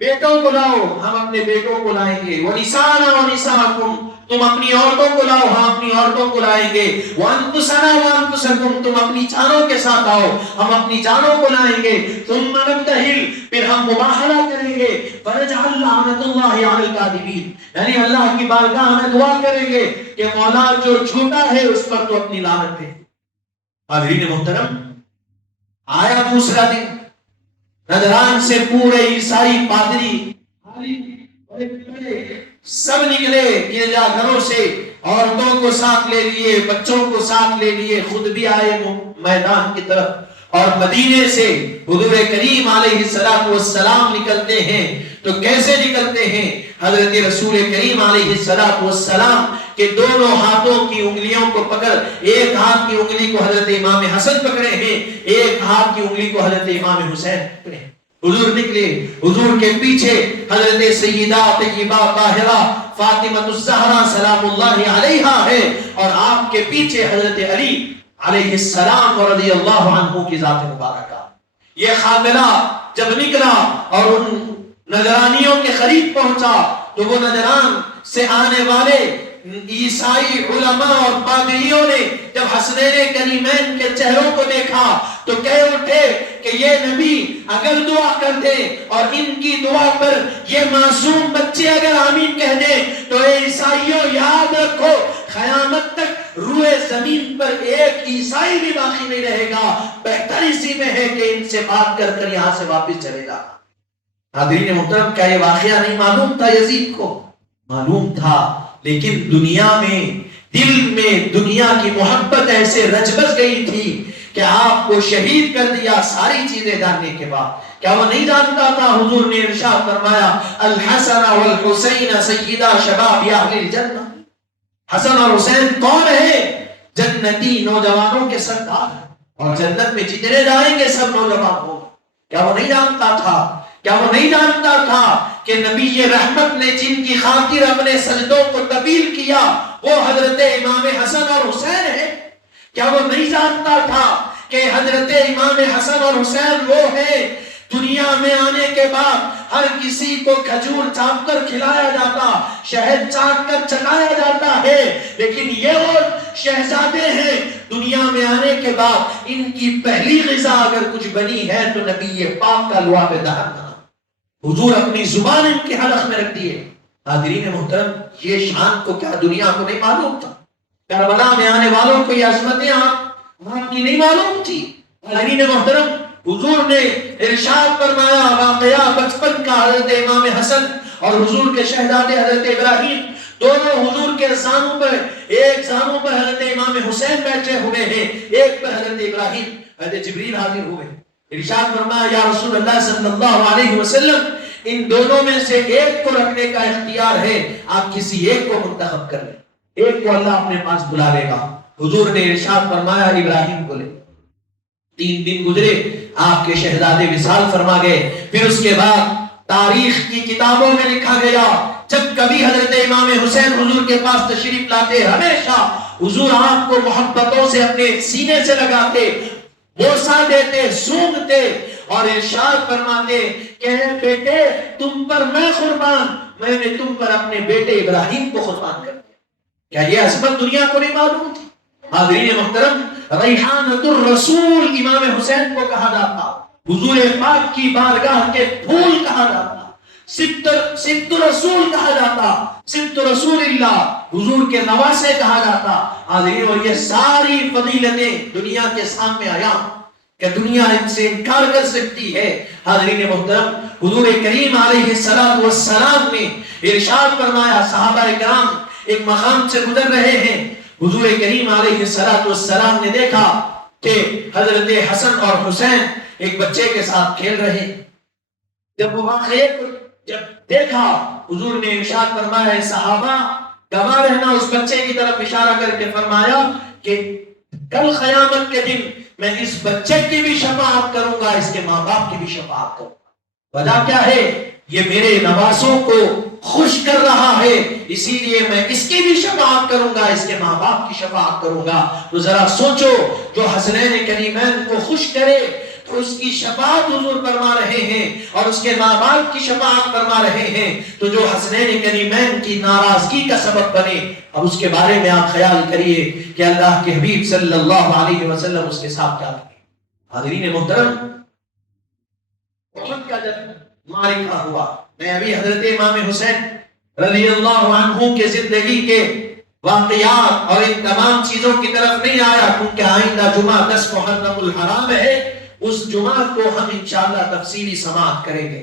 بیٹوں کو لاؤ، ہم اپنے بیٹوں کو لائیں گے. ونسانا ونساکم، تم اپنی عورتوں کو لاؤ، ہم اپنی عورتوں کو لائیں گے. وانفسنا وانفسکم، تم اپنی جانوں کے ساتھ آؤ، ہم اپنی جانوں کو لائیں گے. ثم نبتہل، پھر ہم مباہلہ کریں گے. فنجعل لعنۃ اللہ علی الکاذبین، یعنی اللہ کی بارگاہ میں دعا کریں گے کہ مولا جو جھوٹا ہے اس پر تو اپنی لعنت ہے. حاضرین محترم، آیا دوسرا دن، نجران سے پورے عیسائی پادری سب نکلے گرجا گھروں سے، عورتوں کو ساتھ لے لیے، بچوں کو ساتھ لے لیے، خود بھی آئے میدان کی طرف. اور مدینے سے حضور کریم علیہ السلام نکلتے ہیں تو کیسے نکلتے ہیں؟ حضرت رسول کریم علیہ السلام کے دونوں ہاتھوں کی انگلیوں کو پکڑ، ایک ہاتھ کی انگلی کو حضرت امام حسن پکڑے ہیں، ایک ہاتھ کی انگلی کو حضرت امام حسین پکڑے. حضور نکلے، حضور کے پیچھے حضرت سیدہ طیبہ طاہرہ فاطمہ الزہرا سلام اللہ علیہا ہے، اور آپ کے پیچھے حضرت علی علیہ السلام رضی اللہ عنہ کی ذات مبارکہ. یہ قافلہ جب نکلا اور ان نجرانیوں کے قریب پہنچا تو وہ نجران سے آنے والے عیسائی علماء اور پادریوں نے جب حسنین کریمین کے چہروں کو دیکھا تو کہہ اٹھے کہ یہ نبی اگر دعا کر دے اور ان کی دعا پر یہ معصوم بچے اگر آمین کہہ دیں تو اے عیسائیوں یاد رکھو قیامت تک روئے زمین پر ایک عیسائی بھی باقی نہیں رہے گا، بہتر اسی میں ہے کہ ان سے بات کر کر یہاں سے واپس چلے گا. حاضرین محترم، کیا یہ واقعہ نہیں معلوم تھا یزید کو؟ معلوم تھا، لیکن دنیا میں، دل میں دنیا کی محبت ایسے رچ بس گئی تھی کہ آپ کو شہید کر دیا ساری چیزیں جاننے کے بعد. کیا وہ نہیں جانتا تھا؟ حضور نے ارشاد فرمایا الحسن والحسین سیدہ شباب اہل الجنہ. حسن اور حسین کون ہے؟ جنتی نوجوانوں کے سردار، اور جنت میں جتنے جائیں گے سب نوجوان ہوں. کیا وہ نہیں جانتا تھا؟ کیا وہ نہیں جانتا تھا کہ نبی رحمت نے جن کی خاطر اپنے سجدوں کو طویل کیا وہ حضرت امام حسن اور حسین ہے؟ کیا وہ نہیں جانتا تھا کہ حضرت امام حسن اور حسین وہ ہیں دنیا میں آنے کے بعد ہر کسی کو کھجور چاپ کر کھلایا جاتا، شہد چاٹ کر چکھایا جاتا ہے، لیکن یہ وہ شہزادے ہیں دنیا میں آنے کے بعد ان کی پہلی غذا اگر کچھ بنی ہے تو نبی پاک کا لعاب دہن تھا۔ حضور اپنی زبان ان کے حلق میں رکھ دیے۔ حاضرین محترم، یہ شان کو کیا دنیا کو نہیں معلوم تھا؟ کربلا میں آنے والوں کو یہ عظمتیں آپ کی نہیں معلوم تھی؟ حاضرین محترم، حضور نے ارشاد فرمایا واقعہ بچپن کا حضرت امام حسن اور حضور کے شہزادے حضرت ابراہیم دونوں حضور کے زانوں پر، ایک زانوں پر حضرت امام حسین بیٹھے ہوئے ہیں، ایک پر حضرت ابراہیم۔ حضرت جبریل حاضر ہوئے، ارشاد فرمایا یا رسول اللہ صلی اللہ علیہ وسلم، ان دونوں میں سے ایک کو رکھنے کا اختیار ہے، آپ کسی ایک کو منتخب کر لیں، ایک کو اللہ اپنے پاس بلا لے گا۔ حضور نے ارشاد فرمایا ابراہیم کو لے۔ 3 دن گزرے، آپ کے شہزادے وصال فرما گئے۔ پھر اس کے بعد تاریخ کی کتابوں میں لکھا گیا جب کبھی حضرت امام حسین حضور کے پاس تشریف لاتے، ہمیشہ حضور آپ کو محبتوں سے اپنے سینے سے لگاتے، بوسہ دیتے، سونگتے اور ارشاد فرماتے کہ بیٹے تم پر میں قربان، میں نے تم پر اپنے بیٹے ابراہیم کو قربان کر دیا۔ کیا یہ عظمت دنیا کو نہیں معلوم تھی؟ حاضرین محترم، ریحانۃ الرسول امام حسین کو کہا جاتا، حضور پاک کی بارگاہ کے پھول کہا جاتا، سبط رسول کہا جاتا، سبط رسول اللہ، حضور کے نواسے کہا جاتا۔ حاضرین، اور یہ ساری فضیلتیں دنیا کے سامنے آیا کہ دنیا ان سے انکار کر سکتی ہے؟ حاضرین محترم، حضور کریم علیہ السلام نے ارشاد فرمایا، صحابہ کرام ایک مقام سے گزر رہے ہیں، حضور کریم علیہ السلام نے دیکھا کہ حضرت حسن اور حسین ایک بچے کے ساتھ کھیل رہے ہیں۔ جب وہ واقعے کو دیکھا، حضور نے ارشاد فرمایا صحابہ گواہ رہنا، اس بچے کی طرف اشارہ کر کے فرمایا کہ کل قیامت کے دن میں اس بچے کی بھی شفاعت کروں گا، اس کے ماں باپ کی بھی شفاعت کروں گا۔ وجہ کیا ہے؟ یہ میرے نواسوں کو خوش کر رہا ہے، اسی لیے میں اس کی بھی شفاعت کروں گا، اس کے ماں باپ کی شفاعت کروں گا۔ تو ذرا سوچو، جو حسنین کریمین کو خوش کرے تو اس کی شفاعت حضور فرما رہے ہیں اور اس کے ماں باپ کی شفاعت فرما رہے ہیں، تو جو حسنین کریمین کی ناراضگی کا سبب بنے، اب اس کے بارے میں آپ خیال کریے کہ اللہ کے حبیب صلی اللہ علیہ وسلم اس کے ساتھ کیا کریں۔ حاضرین محترم، احد کا جب معرکہ ہوا، میں ابھی حضرت امام حسین رضی اللہ عنہ کے زندگی کے واقعات اور ان تمام چیزوں کی طرف نہیں آیا، کیونکہ آئندہ جمعہ 10 محرم الحرام ہے، اس جمعہ کو ہم انشاءاللہ تفصیلی سماعت کریں گے۔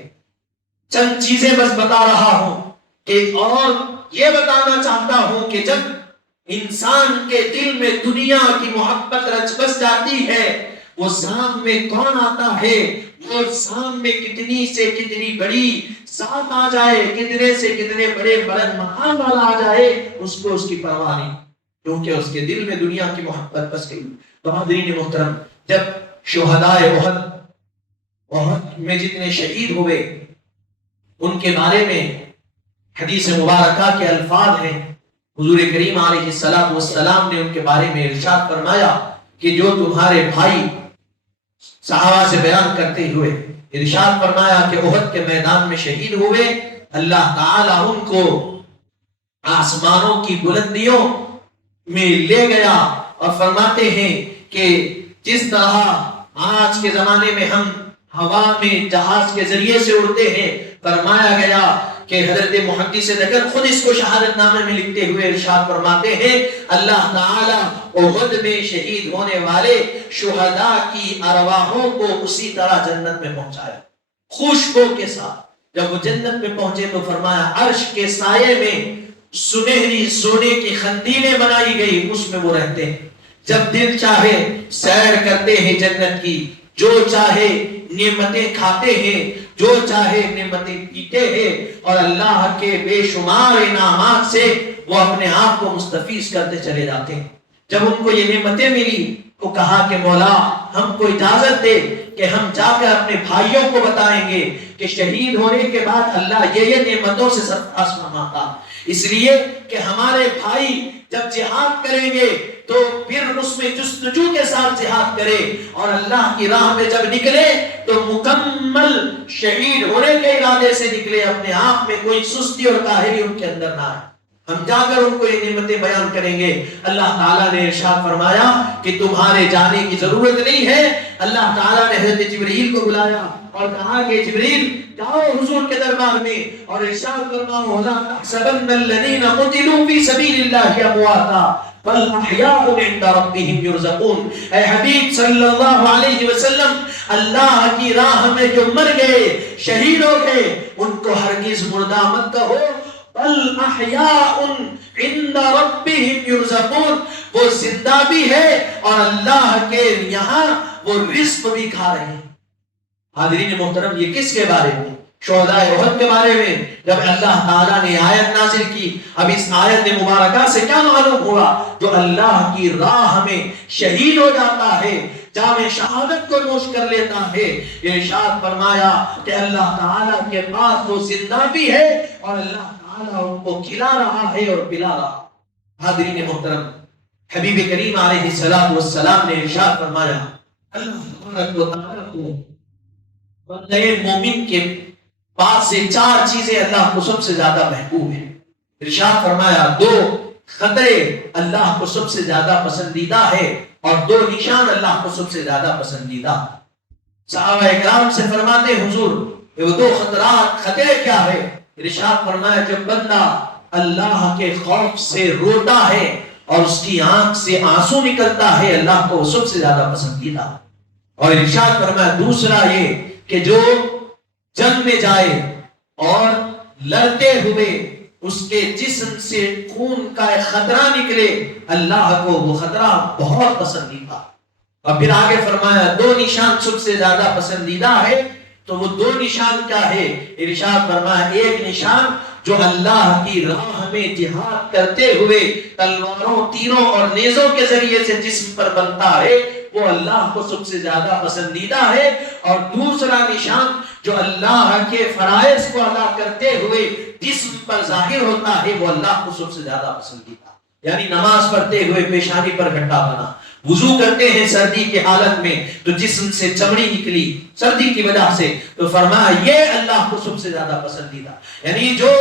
چند چیزیں بس بتا رہا ہوں کہ، اور یہ بتانا چاہتا ہوں کہ جب انسان کے دل میں دنیا کی محبت رچ بس جاتی ہے، وہ سامنے کون آتا ہے، وہ سامنے کتنی سے کتنی بڑی ذات آ جائے، کتنے سے کتنے بڑے بلند مقام والا آ جائے، اس کو اس کی پرواہ نہیں، کیونکہ اس کے دل میں دنیا کی محبت بس گئی۔ تو حاضرین محترم، جب شہدائے احد میں جتنے شہید ہوئے ان کے بارے میں حدیث مبارکہ کے الفاظ ہیں، حضور کریم علیہ السلام نے ان کے بارے میں ارشاد فرمایا کہ جو تمہارے بھائی صحابہ سے بیان کرتے ہوئے ارشاد فرمایا کہ احد کے میدان میں شہید ہوئے، اللہ تعالی ان کو آسمانوں کی بلندیوں میں لے گیا، اور فرماتے ہیں کہ جس طرح آج کے زمانے میں ہم ہوا میں جہاز کے ذریعے سے اڑتے ہیں، فرمایا گیا کہ حضرت محدث نگر خود اس کو شہادت نامے میں لکھتے ہوئے ارشاد فرماتے ہیں، اللہ تعالی احد میں شہید ہونے والے شہداء کی ارواحوں کو اسی طرح جنت میں پہنچایا، خوشبو کے ساتھ۔ جب وہ جنت میں پہنچے تو فرمایا عرش کے سائے میں سنہری سونے کی خندیلیں بنائی گئی، اس میں وہ رہتے ہیں، جب دل چاہے سیر کرتے ہیں جنت کی، جو چاہے نعمتیں کھاتے ہیں، جو چاہے نعمتیں پیتے ہیں، اور اللہ کے بے شمار انعامات سے وہ اپنے آپ کو مستفیض کرتے چلے جاتے ہیں۔ جب ان کو یہ نعمتیں ملی تو کہا کہ مولا ہم کو اجازت دے کہ ہم جا کر اپنے بھائیوں کو بتائیں گے کہ شہید ہونے کے بعد اللہ یہ نعمتوں سے سرفراز فرماتا، اس لیے کہ ہمارے بھائی جب جہاد کریں گے تو پھر اس میں جستجو کے ساتھ جہاد کرے، اور اللہ کی راہ میں جب نکلے تو مکمل شہید ہونے کے ارادے سے نکلے، اپنے آپ میں کوئی سستی اور کاہلی ان کے اندر نہ آئے۔ ہم جا کر ان کو یہ نعمتیں بیان کریں گے۔ اللہ تعالیٰ نے ارشاد فرمایا کہ تمہارے جانے کی ضرورت نہیں ہے۔ اللہ تعالیٰ نے حضرت جبریل کو بلایا اور کہا کہ جبریل جاؤ حضور کے دربار میں اور ارشاد فرماؤ وَلَا تَحْسَبَنَّ الَّذِينَ قُتِلُوا فِي سَبِيلِ اللَّهِ أَمْوَاتًا بل احیاء عند ربهم یرزقون۔ اے حبیب صلی اللہ علیہ وسلم، اللہ کی راہ میں جو مر گئے، شہید ہو گئے، ان کو ہرگز مردہ مت کہو، بل احیاء عند ربهم یرزقون، وہ زندہ بھی ہے اور اللہ کے یہاں وہ رزق بھی کھا رہے ہیں۔ حاضرین محترم، یہ کس کے بارے میں؟ شہداء احد کے بارے میں۔ جب اللہ تعالیٰ نے آیت نازل کی، اب اس آیت مبارکہ سے کیا معلوم ہوا؟ جو اللہ کی راہ میں شہید ہو جاتا ہے، جام شہادت کو نوش کر لیتا ہے، ارشاد فرمایا کہ اللہ تعالیٰ کے پاس وہ زندہ بھی ہے اور اللہ تعالیٰ ان کو کھلا رہا ہے اور پلا رہا۔ حاضرین محترم، حبیب کریم علیہ السلام نے ارشاد فرمایا، اللہ تعالیٰ کو بندے مومن کے پاس سے چار چیزیں اللہ کو سب سے زیادہ محبوب ہیں۔ ارشاد فرمایا دو خطرے اللہ کو سب سے زیادہ پسندیدہ ہے اور دو نشان اللہ کو سب سے زیادہ پسندیدہ۔ صحابہ اکرام سے فرماتے حضور وہ دو خطرے کیا ہے؟ ارشاد فرمایا جب بندہ اللہ کے خوف سے روتا ہے اور اس کی آنکھ سے آنسو نکلتا ہے، اللہ کو سب سے زیادہ پسندیدہ۔ اور ارشاد فرمایا دوسرا یہ کہ جو جنگ میں جائے اور لڑتے ہوئے اس کے جسم سے خون کا ایک خطرہ نکلے، اللہ کو وہ خطرہ بہت پسندیدہ۔ اور پھر آگے فرمایا دو نشان سب سے زیادہ پسندیدہ ہے، تو وہ دو نشان کیا ہے؟ ارشاد فرمایا ایک نشان جو اللہ کی راہ میں جہاد کرتے ہوئے تلواروں، تیروں اور نیزوں کے ذریعے سے جسم پر بنتا ہے، وہ اللہ کو سب سے زیادہ پسندیدہ ہے۔ اور دوسرا نشان جو اللہ کے فرائض کو ادا کرتے ہوئے جسم پر ظاہر ہوتا ہے، وہ اللہ کو سب سے زیادہ پسندیدہ۔ یعنی نماز پڑھتے ہوئے پیشانی پر گھٹا بنا، وضو کرتے ہیں سردی کی حالت میں تو جسم سے چمڑی نکلی سردی کی وجہ سے، تو فرمایا یہ اللہ کو سب سے زیادہ پسندیدہ۔ یعنی جو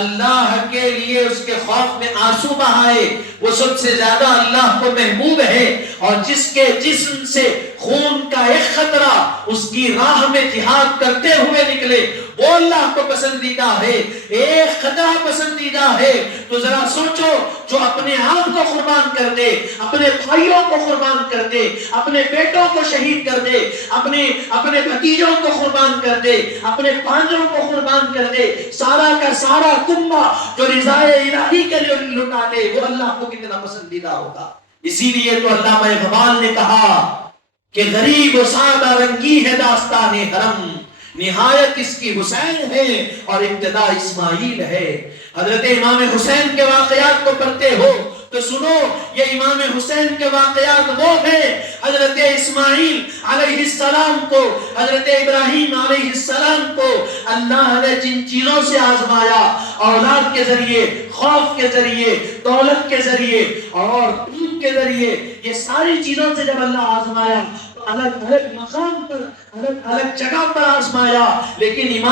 اللہ کے لیے اس کے خوف میں آنسو بہائے وہ سب سے زیادہ اللہ کو محبوب ہے، اور جس کے جسم سے خون کا ایک خطرہ اس کی راہ میں جہاد کرتے ہوئے نکلے وہ اللہ کو پسندیدہ ہے، ایک خطرہ پسندیدہ ہے۔ تو ذرا سوچو، جو اپنے آپ کو قربان کر دے، اپنے بھائیوں کو قربان کر دے، اپنے بیٹوں کو شہید کر دے، اپنے بھتیجوں کو قربان کر دے، اپنے بھانجوں کو قربان کر دے، سارا کا سارا کنبہ جو رضائے الہی کے لیے لٹا دے، وہ اللہ کو کتنا پسندیدہ ہوگا۔ اسی لیے تو علامہ اقبال نے کہا کہ غریب و سادہ رنگی ہے داستان حرم، نہایت اس کی حسین ہے اور ابتدا اسماعیل ہے۔ حضرت امام حسین کے واقعات کو پڑھتے ہو تو سنو، یہ امام حسین کے واقعات وہ ہیں حضرت اسماعیل علیہ السلام کو، حضرت ابراہیم علیہ السلام کو اللہ نے جن چیزوں سے آزمایا، اولاد کے ذریعے، خوف کے ذریعے، دولت کے ذریعے اور علم کے ذریعے، یہ ساری چیزوں سے جب اللہ آزمایا الگ الگ مقام پر، الگ الگ جگہ پر آزمایا، لیکن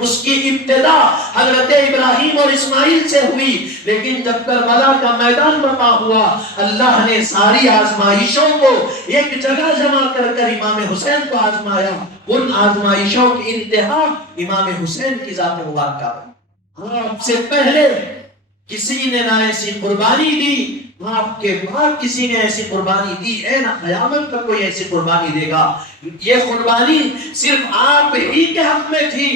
اس کی ابتدا حضرت ابراہیم اور اسماعیل سے ہوئی، لیکن جب کربلا کا میدان برپا ہوا اللہ نے ساری آزمائشوں کو ایک جگہ جمع کر کر امام حسین کو آزمایا۔ ان آزمائشوں کی انتہا امام حسین کی ذات مبارکہ بنی۔ آپ سے پہلے کسی نے نہ ایسی قربانی دی، آپ کے بعد کسی نے ایسی قربانی دی ہے، نہ قیامت پر کوئی ایسی قربانی دے گا۔ یہ قربانی صرف آپ ہی کے حق میں تھی،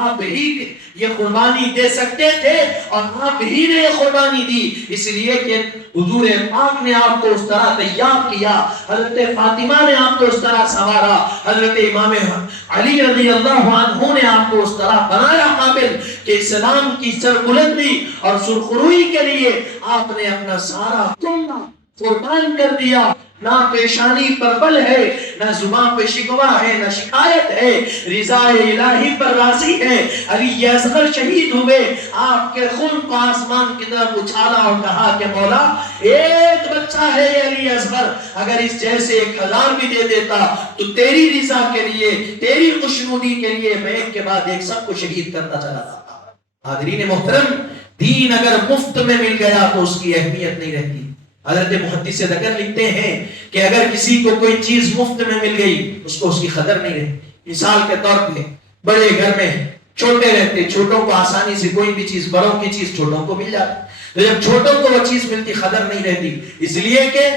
آپ ہی یہ قربانی دے سکتے تھے اور آپ ہی نے یہ قربانی دی، اس لیے کہ حضور پاک نے آپ کو اس طرح تیار کیا، حضرت فاطمہ نے آپ کو اس طرح سنوارا، حضرت امام علی رضی اللہ عنہ نے آپ کو اس طرح بنایا قابل کہ اسلام کی سربلندی اور سرخروئی کے لیے آپ نے اپنا سارا قربان کر دیا. نہ پیشانی پر بل ہے، نہ زبان پہ شکوہ ہے، نہ شکایت ہے، رضا الہی پر راضی ہے. علی اصغر شہید ہوئے، آپ کے خون کو آسمان کی طرف اچھالا اور کہا کہ مولا ایک بچہ ہے یہ علی اصغر، اگر اس جیسے 1000 بھی دے دیتا تو تیری رضا کے لیے، تیری خوشنودی کے لیے میں ایک کے بعد ایک سب کو شہید کرتا چلا جاتا. حاضرین محترم، دین اگر مفت میں مل گیا تو اس کی اہمیت نہیں رہتی. حضرت محدث دکن لکھتے ہیں کہ اگر کسی کو کوئی چیز مفت میں مل گئی اس کو اس کی قدر نہیں رہتی. مثال کے طور پہ بڑے گھر میں چھوٹے رہتے، چھوٹوں کو آسانی سے کوئی بھی چیز، بڑوں کی چیز چھوٹوں کو مل جاتی. تو جب چھوٹوں کو وہ چیز ملتی قدر نہیں رہتی، اس لیے کہ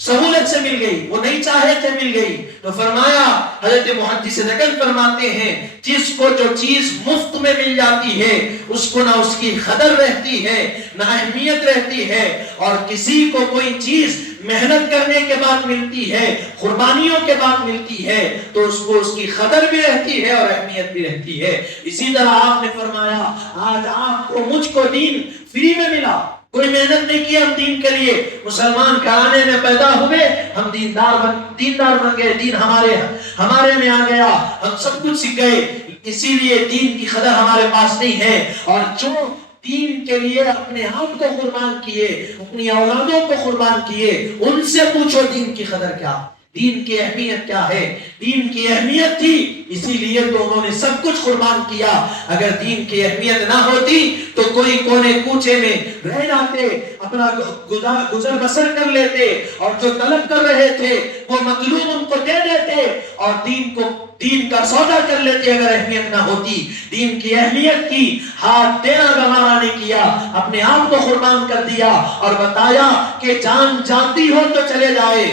سہولت سے مل گئی، وہ نہیں چاہے تھے مل گئی. تو فرمایا حضرت محدث دکن فرماتے ہیں جس کو جو چیز مفت میں مل جاتی ہے اس کو نہ اس کی قدر رہتی ہے نہ اہمیت رہتی ہے، اور کسی کو کوئی چیز محنت کرنے کے بعد ملتی ہے، قربانیوں کے بعد ملتی ہے تو اس کو اس کی قدر بھی رہتی ہے اور اہمیت بھی رہتی ہے. اسی طرح آپ نے فرمایا آج آپ کو مجھ کو دین فری میں ملا، کوئی محنت نہیں کی ہم دین کے لیے، مسلمان گھرانے میں پیدا ہوئے، ہم دیندار بن گئے، دین ہمارے میں آ گیا، ہم سب کچھ سیکھ گئے، اسی لیے دین کی قدر ہمارے پاس نہیں ہے. اور جو دین کے لیے اپنے آپ کو قربان کیے، اپنی اولادوں کو قربان کیے، ان سے پوچھو دین کی قدر کیا، دین کی اہمیت کیا ہے. دین کی اہمیت تھی اسی لیے تو انہوں نے سب کچھ قربان کیا. اگر دین کی اہمیت نہ ہوتی تو کوئی کونے کوچے میں رہ جاتے، اپنا گزر بسر کر لیتے، اور جو طلب کر رہے تھے وہ مطلوب ان کو دے دیتے اور دین کا سودا کر لیتے. اگر اہمیت نہ ہوتی، دین کی اہمیت کی، ہاتھ دینا گوارا نہیں کیا، اپنے آپ کو قربان کر دیا اور بتایا کہ جان جاتی ہو تو چلے جائے،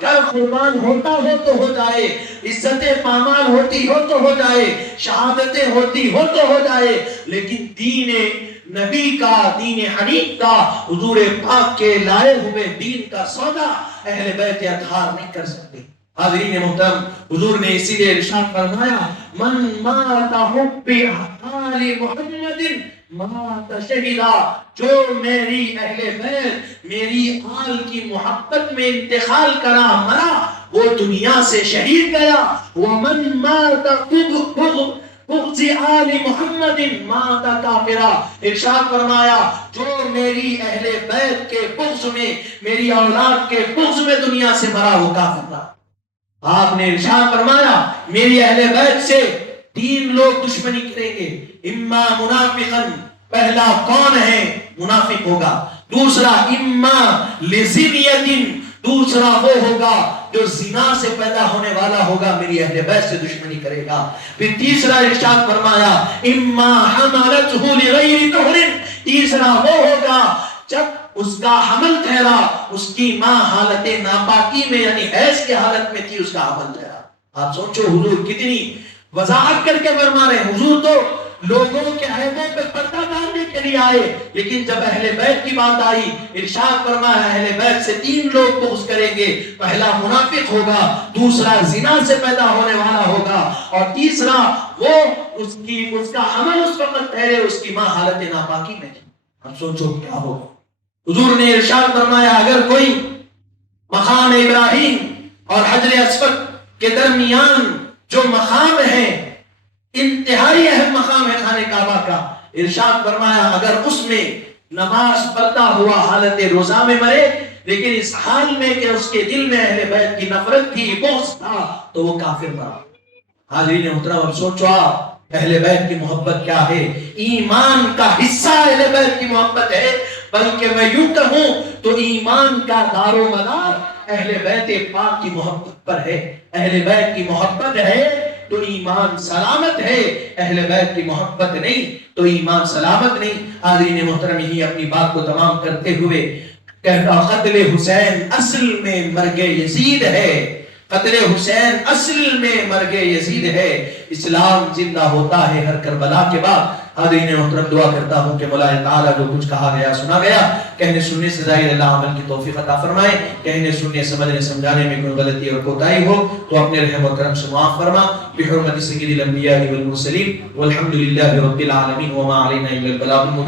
گھر قربان ہوتا ہو تو ہو جائے، عزتیں پامال ہوتی ہو تو ہو جائے، شہادتیں ہوتی ہو تو ہو جائے، لیکن دین نبی کا، دین حنیف کا، حضور پاک کے لائے ہوئے دین کا سودا اہل بیت اطہار نہیں کر سکتے. حاضرین محترم، حضور نے اسی لیے ارشاد فرمایا من مات حب آل محمد مات شہیدا، جو میری اہل بیت، میری آل کی محبت میں انتقال کرا، مرا، وہ دنیا سے شہید گیا. ومن مات بغض آل محمد مات کافرا، ارشاد فرمایا جو میری اہل بیت کے بغض میں، میری اولاد کے بغض میں دنیا سے مرا وہ کافر تھا. آپ نے ارشاد فرمایا میری اہل بیت سے 3 لوگ دشمنی کریں گے، اما منافقا، پہلا کون ہے؟ منافق ہوگا. دوسرا اما لزنیت، دوسرا وہ ہوگا جو زنا سے پیدا ہونے والا ہوگا، میری اہل بیت سے دشمنی کرے گا. پھر تیسرا ارشاد فرمایا اما حملته لغیر طہر، تیسرا وہ ہوگا جب اس کا حمل ٹھہرا، اس کی ماں حالت ناپاکی میں یعنی حیض کی حالت میں تھی، اس کا حمل ٹھہرا. آپ سوچو حضور کتنی وضاحت کر کے فرما رہے ہیں. حضور تو لوگوں کے عیبوں پہ پردہ ڈالنے کے لیے آئے، لیکن جب اہل بیت کی بات آئی ارشاد فرمایا اہل بیت سے 3 لوگ بغض کریں گے. پہلا منافق ہوگا، دوسرا زنا سے پیدا ہونے والا ہوگا، اور تیسرا وہ اس کا حمل اس وقت ٹھہرے، اس کی ماں حالت ناپاکی میں تھی. اب سوچو کیا ہوگا. حضور نے ارشاد فرمایا اگر کوئی مقام ابراہیم اور حجر اسود کے درمیان جو مقام ہے، انتہائی اہم مقام ہے خانہ کعبہ کا، ارشاد فرمایا اگر اس میں نماز پڑھتا ہوا حالت روزہ میں مرے، لیکن اس حال میں کہ اس کے دل میں اہل بیت کی نفرت تھی، بغض تھا، تو وہ کافر مرا. حاضرین محترم، اب سوچو آپ اہل بیت کی محبت کیا ہے. ایمان کا حصہ اہل بیت کی محبت ہے، بلکہ میں یوں کہوں تو ایمان کا دار و مدار اہل بیت پاک کی محبت پر ہے. اہل بیت کی محبت ہے تو ایمان سلامت ہے، اہل بیت کی محبت نہیں تو ایمان سلامت نہیں. حاضرین محترم، یہی اپنی بات کو تمام کرتے ہوئے کہتا قتل حسین اصل میں مرگ یزید ہے، قتل حسین اصل میں مرگ یزید ہے. اسلام زندہ ہوتا ہے ہر کربلا کے بعد. حاضرین محترم، دعا کرتا ہوں کہ مولا تعالیٰ جو کچھ کہا گیا سنا گیا، کہنے سننے سے ظاہر اللہ عمل کی توفیق عطا فرمائے. کہنے سننے سمجھنے سمجھانے میں کوئی غلطی اور کوتاہی ہو تو اپنے رحم و کرم سے معاف فرما. بحرمت سید الانبیاء والمرسلین والحمد للہ رب العالمین وما علینا الا البلاغ المبین.